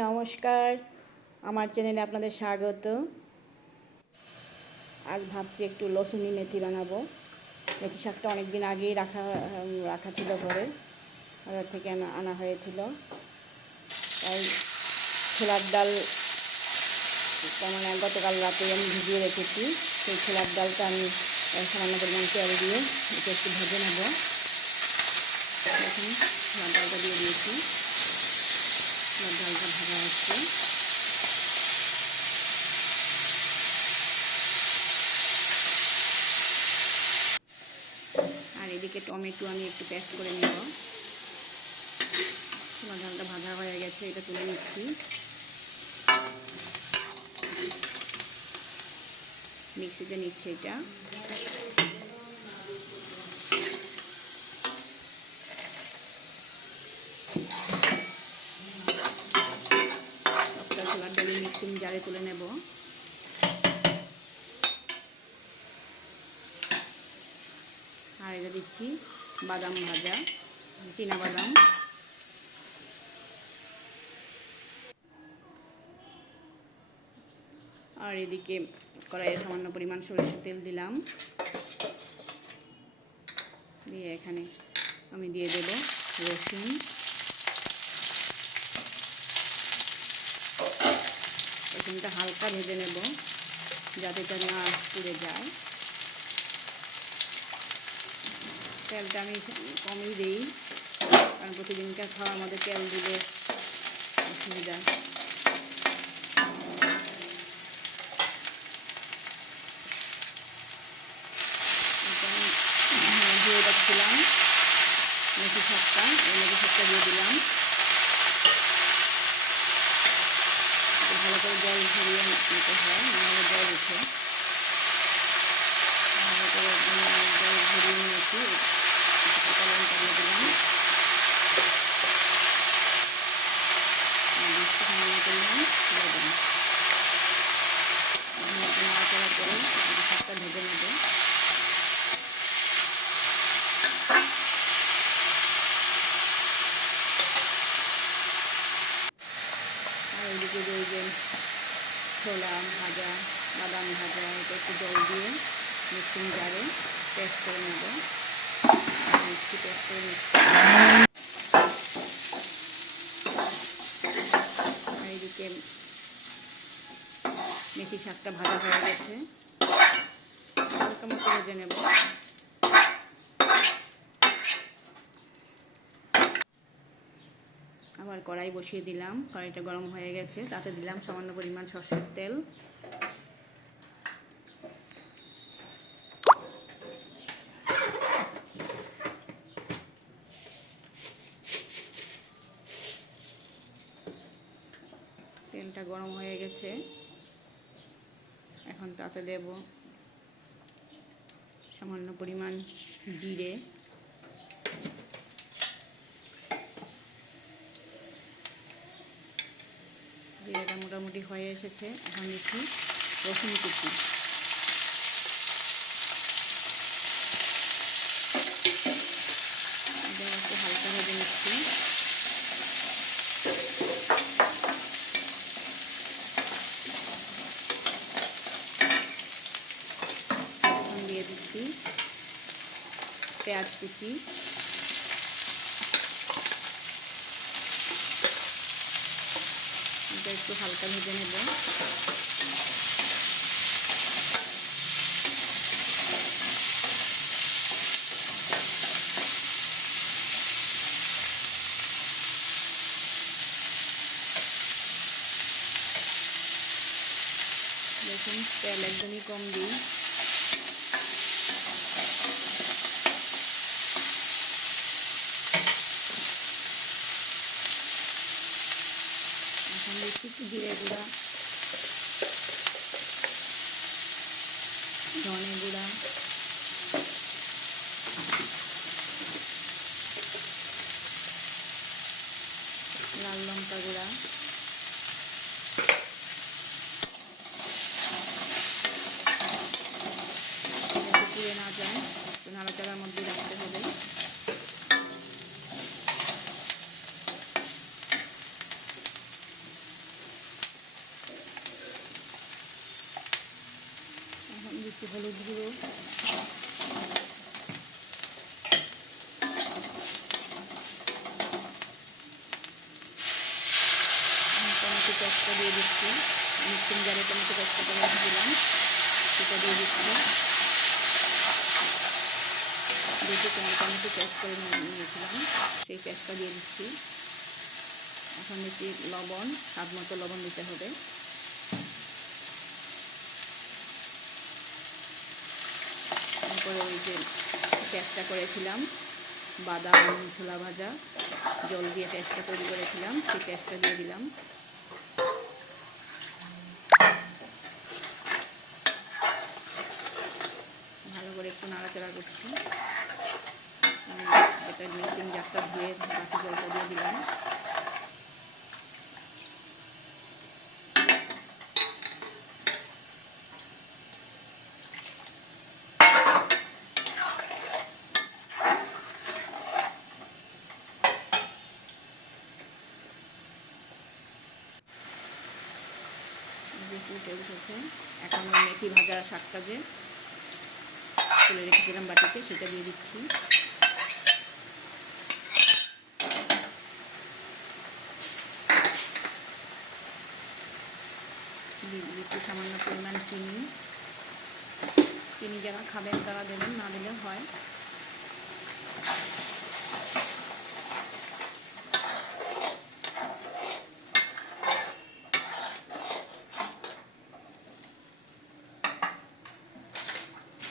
নমস্কার, আমার চ্যানেলে আপনাদের স্বাগত। আজ ভাবছি একটু লসুনি মেথি বানাবো। মেথি শাকটা অনেক দিন আগেই রাখা ছিল ঘরে, বাজার থেকে আনা হয়েছিল। তাই ছোলার ডাল মানে গতকাল রাতে আমি ভিজিয়ে রেখেছি। সেই ছোলার ডালটা আমি সামান্য পরিমাণ তেল দিয়ে এটা একটু ভেজে নেব। এখন ছোলার ডালটা দিয়ে দিয়েছি, ছোলার ডালটা ভাজা হচ্ছে। আর এদিকে টমেটো আমি একটু পেস্ট করে নেব। ছোলার ডালটা ভাজা হয়ে গেছে, এটা তুলে নিচ্ছি। মিক্সিতে নিচ্ছে এটা। সবটা ছোলার ডাল মিক্সিং জারে তুলে নেব। আর এটা দিচ্ছি বাদাম ভাজা, চীনা বাদাম। আর এদিকে কড়াইয়ে সামান্য পরিমাণ সরিষার তেল দিলাম, দিয়ে এখানে আমি দিয়ে দেব রসুন। রসুনটা হালকা ভেজে নেব যাতে এটা না পুড়ে যায়। তেলটা আমি কমই দিই, কারণ প্রতিদিনকার খাওয়ার মধ্যে তেল দিলে অসুবিধা। ধুয়ে রাখছিলাম মেথি শাকটা, এই মেথি শাকটা দিয়ে দিলাম। ভালো করে জল ঝরিয়ে নিতে হয়, নাহলে জল উঠে। ভালো করে একদম জল ঝরিয়ে নিয়েছি। কাঁচা লঙ্কা দিয়ে দিলাম, সামান্য পরিমাণ লবণ। নাড়াচাড়া করে মেথি শাকটা ভেজে নেব। আর ওইদিকে যে ছোলা ভাজা, বাদাম ভাজা, এটা একটু জল দিয়ে মিক্সিং জারে পেস্ট করে নেব। মিক্সি পেস্ট করে নিচ্ছি। আর এইদিকে মেথি শাকটা ভাজা হয়ে গেছে, হালকা মতো ভেজে নেব। আবার কড়াই বসিয়ে দিলাম, কড়াইটা গরম হয়ে গেছে, তাতে দিলাম সামান্য পরিমাণ সরষের তেল। তেলটা গরম হয়ে গেছে, এখন তাতে দেব সামান্য পরিমাণ জিরে। জিরেটা মোটামুটি হয়ে এসেছে, এখন দিচ্ছি রসুন কুচি। একটু হালকা ভেজে নিচ্ছি। এখন দিয়ে দিচ্ছি পেঁয়াজ কুচি। এটা একটু হালকা ভেজে নেব। দেখুন তেল একদমই কম দিই। এখন দিচ্ছি জিরে গুঁড়া, ধনে গুঁড়া, লাল লঙ্কা গুঁড়া, যাতে পুড়ে না যায়, নাড়াচাড়ার মধ্যে রাখতে হবে। হলুদ গুঁড়ো, টমেটো পেস্টটা দিয়ে দিচ্ছি। মিক্সিং জারে টমেটো পেস্টটা করে রেখেছিলাম, সেটা দিয়ে দিচ্ছি। যেহেতু টমেটো পেস্ট করে নিয়েছিলাম, সেই পেস্টটা দিয়ে দিচ্ছি। এখন দিচ্ছি লবণ, স্বাদ মতো লবণ দিতে হবে। তারপরে ওই যে পেস্টটা করেছিলাম, বাদাম ছোলা ভাজা জল দিয়ে পেস্টটা তৈরি করেছিলাম, সেই পেস্টটা দিয়ে দিলাম। ভালো করে একটু নাড়াচাড়া করছি। এটা মিক্সিং জারটা ধুয়ে বাকি জলটা দিয়ে দিলাম। ফুটে উঠেছে। এখন মেথি ভাজা শাকটা যে তুলে রেখেছিলাম বাটিতে, সেটা দিয়ে দিচ্ছি। দিয়ে দিচ্ছি সামান্য পরিমাণ চিনি। চিনি যারা খাবেন তারা দেবেন, না দিলে হয়।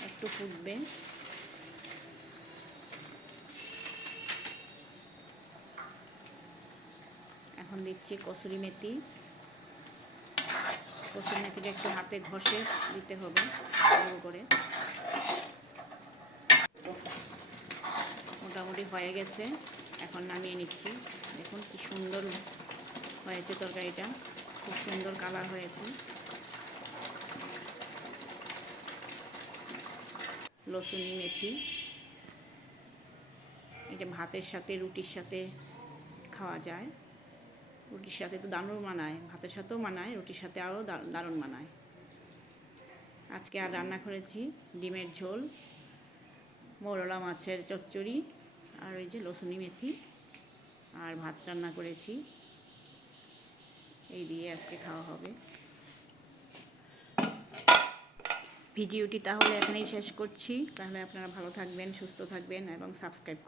একটু ফুটবে। এখন দিচ্ছি কসুরি মেথি। কসুরি মেথিটা একটু হাতে ঘষে দিতে হবে ভালো করে। মোটামুটি হয়ে গেছে, এখন নামিয়ে নিচ্ছি। দেখুন কি সুন্দর হয়েছে তরকারিটা, খুব সুন্দর কালার হয়েছে। লসুনি মেথি, এটা ভাতের সাথে রুটির সাথে খাওয়া যায়। রুটির সাথে তো দারুণ মানায়, ভাতের সাথেও মানায়, রুটির সাথে আরও দারুণ মানায়। আজকে আর রান্না করেছি ডিমের ঝোল, মৌরলা মাছের চচ্চড়ি, আর ওই যে লসুনি মেথি, আর ভাত রান্না করেছি। এই দিয়ে আজকে খাওয়া হবে। ভিডিওটি তাহলে এখানেই শেষ করছি। তাহলে আপনারা ভালো থাকবেন, সুস্থ থাকবেন এবং সাবস্ক্রাইব